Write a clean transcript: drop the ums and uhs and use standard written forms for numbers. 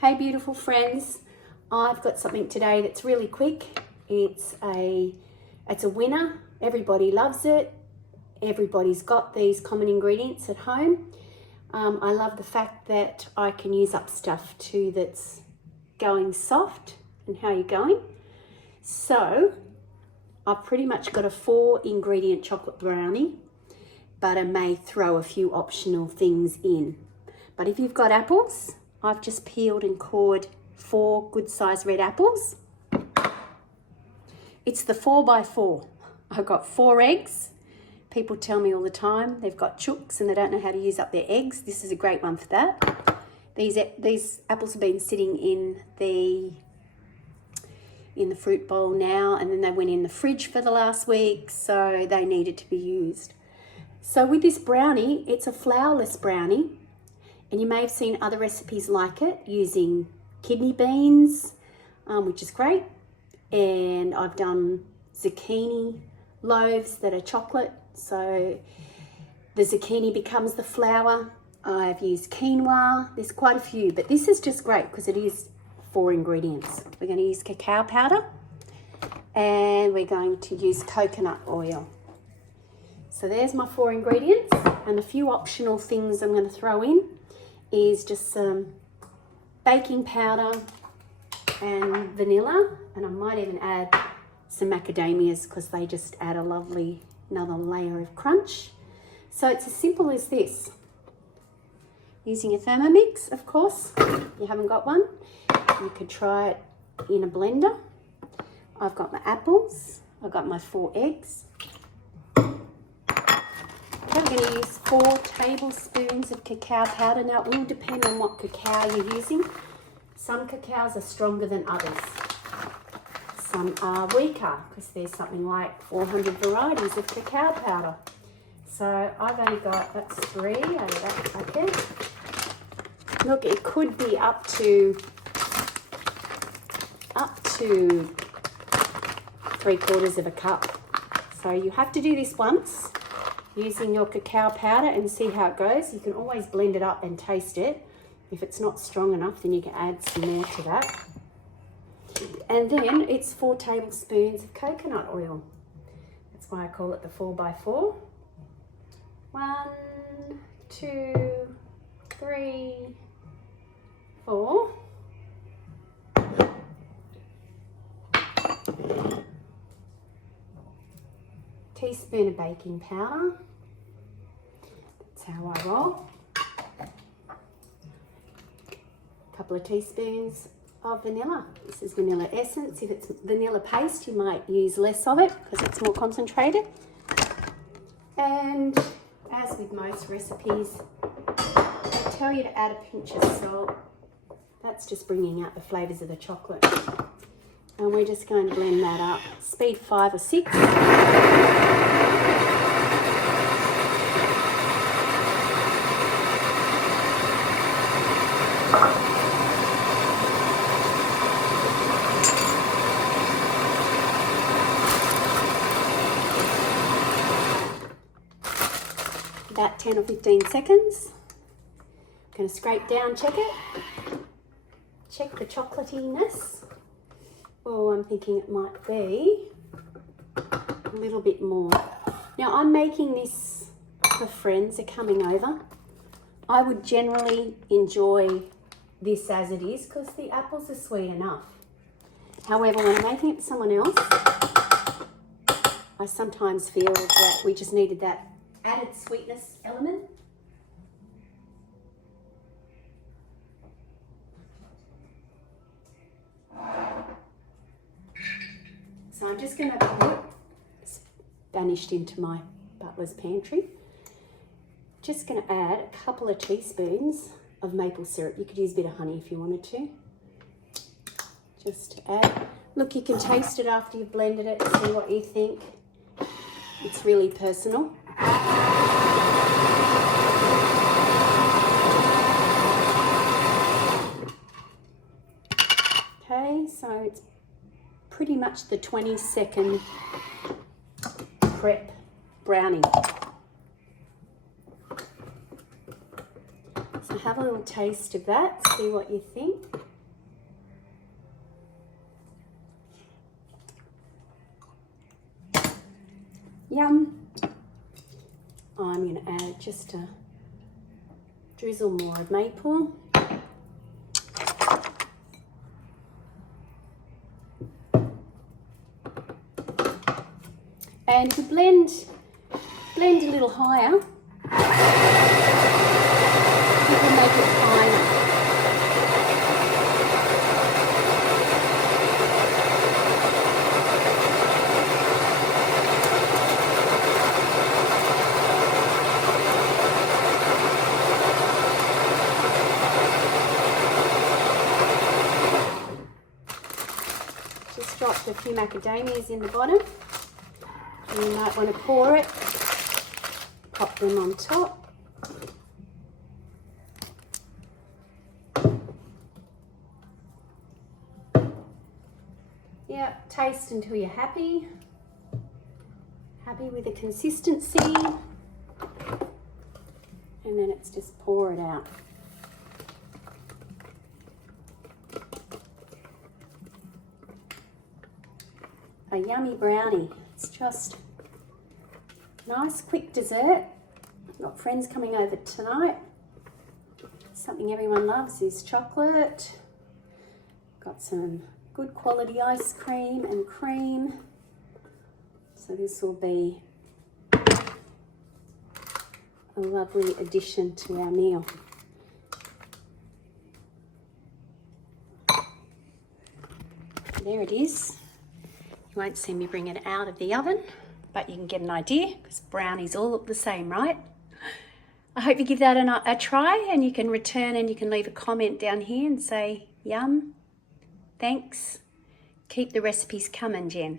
Hey beautiful friends, I've got something today that's really quick. It's a winner. Everybody loves it. Everybody's got these common ingredients at home. I love the fact that I can use up stuff too that's going soft. And how are you going? So I've pretty much got a 4-ingredient chocolate brownie, but I may throw a few optional things in. But if you've got apples, I've just peeled and cored 4 good-sized red apples. It's the 4x4. I've got 4 eggs. People tell me all the time they've got chooks and they don't know how to use up their eggs. This is a great one for that. These apples have been sitting in the fruit bowl now, and then they went in the fridge for the last week, so they needed to be used. So with this brownie, it's a flourless brownie. And you may have seen other recipes like it using kidney beans, which is great. And I've done zucchini loaves that are chocolate. So the zucchini becomes the flour. I've used quinoa. There's quite a few, but this is just great because it is 4 ingredients. We're going to use cacao powder and we're going to use coconut oil. So there's my 4 ingredients, and a few optional things I'm going to throw in is just some baking powder and vanilla, and I might even add some macadamias because they just add another layer of crunch. So it's as simple as this. Using a Thermomix, of course. If you haven't got one, you could try it in a blender. I've got my apples, I've got my 4 eggs. I'm going to use 4 tablespoons of cacao powder. Now it will depend on what cacao you're using. Some cacaos are stronger than others. Some are weaker because there's something like 400 varieties of cacao powder. So I've only got, that's 3 out of that packet. Look, it could be up to 3/4 of a cup. So you have to do this once, using your cacao powder, and see how it goes. You can always blend it up and taste it. If it's not strong enough, then you can add some more to that. And then it's 4 tablespoons of coconut oil. That's why I call it the 4x4. 1, 2, 3, 4. Teaspoon of baking powder. That's how I roll. A couple of teaspoons of vanilla. This is vanilla essence. If it's vanilla paste, you might use less of it because it's more concentrated. And as with most recipes, they tell you to add a pinch of salt. That's just bringing out the flavours of the chocolate. And we're just going to blend that up. Speed 5 or 6. About 10 or 15 seconds. I'm going to scrape down, check it. Check the chocolatiness. Oh, I'm thinking it might be a little bit more. Now I'm making this for friends that are coming over. I would generally enjoy this as it is because the apples are sweet enough. However, when I'm making it for someone else, I sometimes feel that we just needed that added sweetness element. So I'm just going to put, it's vanished into my butler's pantry. Just going to add a couple of teaspoons of maple syrup. You could use a bit of honey if you wanted to. Just add. Look, you can taste it after you've blended it, see what you think. It's really personal. Okay, so it's pretty much the 20-second prep brownie. So have a little taste of that, see what you think. Yum. I'm going to add just a drizzle more of maple. And if you blend a little higher, it will make it finer. Just dropped a few macadamias in the bottom. You might want to pour it, pop them on top. Yeah, taste until you're happy. Happy with the consistency. And then it's just pour it out. A yummy brownie. It's just nice, quick dessert. I've got friends coming over tonight. Something everyone loves is chocolate. Got some good quality ice cream and cream. So this will be a lovely addition to our meal. There it is. You won't see me bring it out of the oven, but you can get an idea because brownies all look the same, right? I hope you give that a try, and you can return and you can leave a comment down here and say, yum, thanks. Keep the recipes coming, Jen.